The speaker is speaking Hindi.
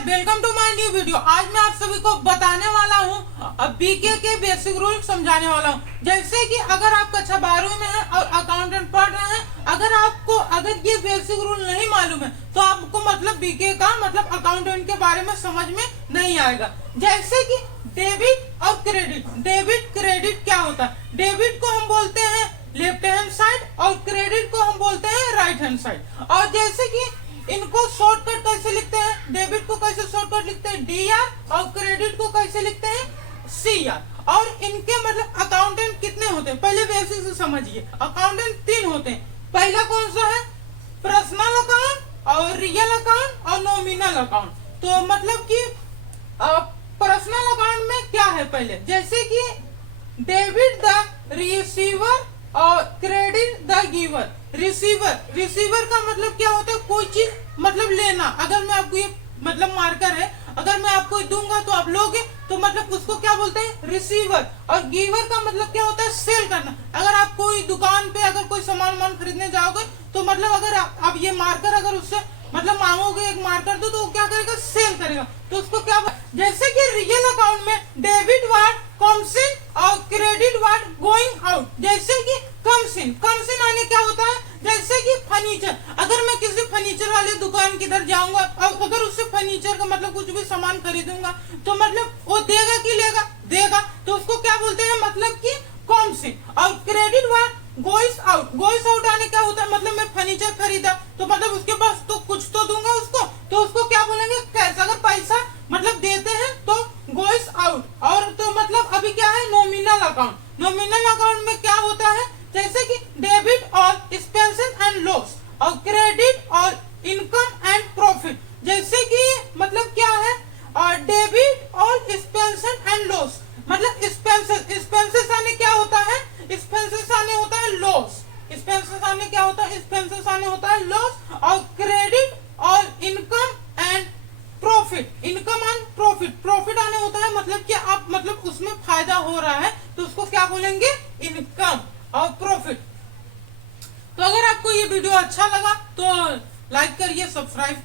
नमस्कार, welcome to my new video. आज मैं आप सभी को बताने वाला हूँ बीके के बेसिक रूल समझाने वाला हूँ। जैसे कि अगर आप कक्षा 12वीं में हैं और अकाउंटेंट पढ़ रहे हैं, अगर ये बेसिक रूल नहीं मालूम है तो आपको मतलब बीके का मतलब अकाउंटेंट के बारे में समझ में नहीं आएगा। जैसे कि डेबिट और क्रेडिट। डेबिट क्रेडिट क्या होता है? डेबिट को हम बोलते हैं लेफ्ट हैंड साइड और क्रेडिट को हम बोलते हैं राइट हैंड साइड। और जैसे कि इनको शॉर्टकट कैसे लिखते हैं? डेबिट को कैसे शॉर्टकट लिखते हैं? DR और क्रेडिट को कैसे लिखते हैं? CR। और इनके मतलब अकाउंटेंट कितने होते हैं पहले बेसिक से समझिए। अकाउंटेंट 3 होते हैं। पहला कौन सा है? पर्सनल अकाउंट और रियल अकाउंट और नॉमिनल अकाउंट। तो मतलब कि पर्सनल अकाउंट में क्या है पहले, जैसे कि डेबिट द रिसीवर और क्रेडिट द गिवर। रिसीवर का मतलब क्या होता है? कोई चीज मतलब लेना। अगर मैं आपको ये मतलब मार्कर है, अगर मैं आपको दूंगा तो आप लोगे, तो मतलब उसको क्या बोलते हैं? रिसीवर। और गिवर का मतलब क्या होता है? सेल करना। अगर आप कोई दुकान पे अगर कोई सामान खरीदने जाओगे तो मतलब अगर आप ये मार्कर अगर उससे मतलब मांगोगे एक मार्कर दो, तो वो क्या करेगा? सेल करेगा। तो उसको क्या, जैसे कि रियल अकाउंट में डेबिट वार्ड कम्स इन और क्रेडिट वार्ड गोइंग आउट। जैसे कि कम्स इन आने क्या होता है? जैसे कि फर्नीचर। अगर मैं किसी फर्नीचर वाले दुकान की तरफ जाऊंगा और अगर उससे फर्नीचर का मतलब कुछ भी सामान खरीदूंगा तो मतलब वो देगा कि लेगा? देगा। तो उसको क्या बोलते हैं? मतलब कि कम्स इन। और क्रेडिट वार्ड गोइस आउट। गोइस आउट आने क्या होता है? मतलब मैं फर्नीचर खरीदा तो मतलब उसके पास तो कुछ तो दूंगा उसको, तो उसको क्या बोलेंगे? कैश। अगर पैसा मतलब देते हैं तो गोइस आउट। और तो मतलब अभी क्या है? Nominal account. नॉमिनल अकाउंट में क्या होता है? जैसे कि डेबिट और एक्सपेंसेस एंड लॉस और क्रेडिट और इनकम एंड प्रॉफिट। जैसे कि मतलब क्या है? और डेबिट और एक्सपेंसेस एंड लॉस मतलब एक्सपेंसेस आने क्या होता है? एक्सपेंसेस आने होता है लॉस। एक्सपेंसेस आने क्या होता है? एक्सपेंसेस आने होता है लॉस। और क्रेडिट और income and profit. Income and profit. Profit आने होता है मतलब कि आप मतलब उसमें फायदा हो रहा है तो उसको क्या बोलेंगे? इनकम और प्रॉफिट। तो अगर आपको ये वीडियो अच्छा लगा तो लाइक करिए, सब्सक्राइब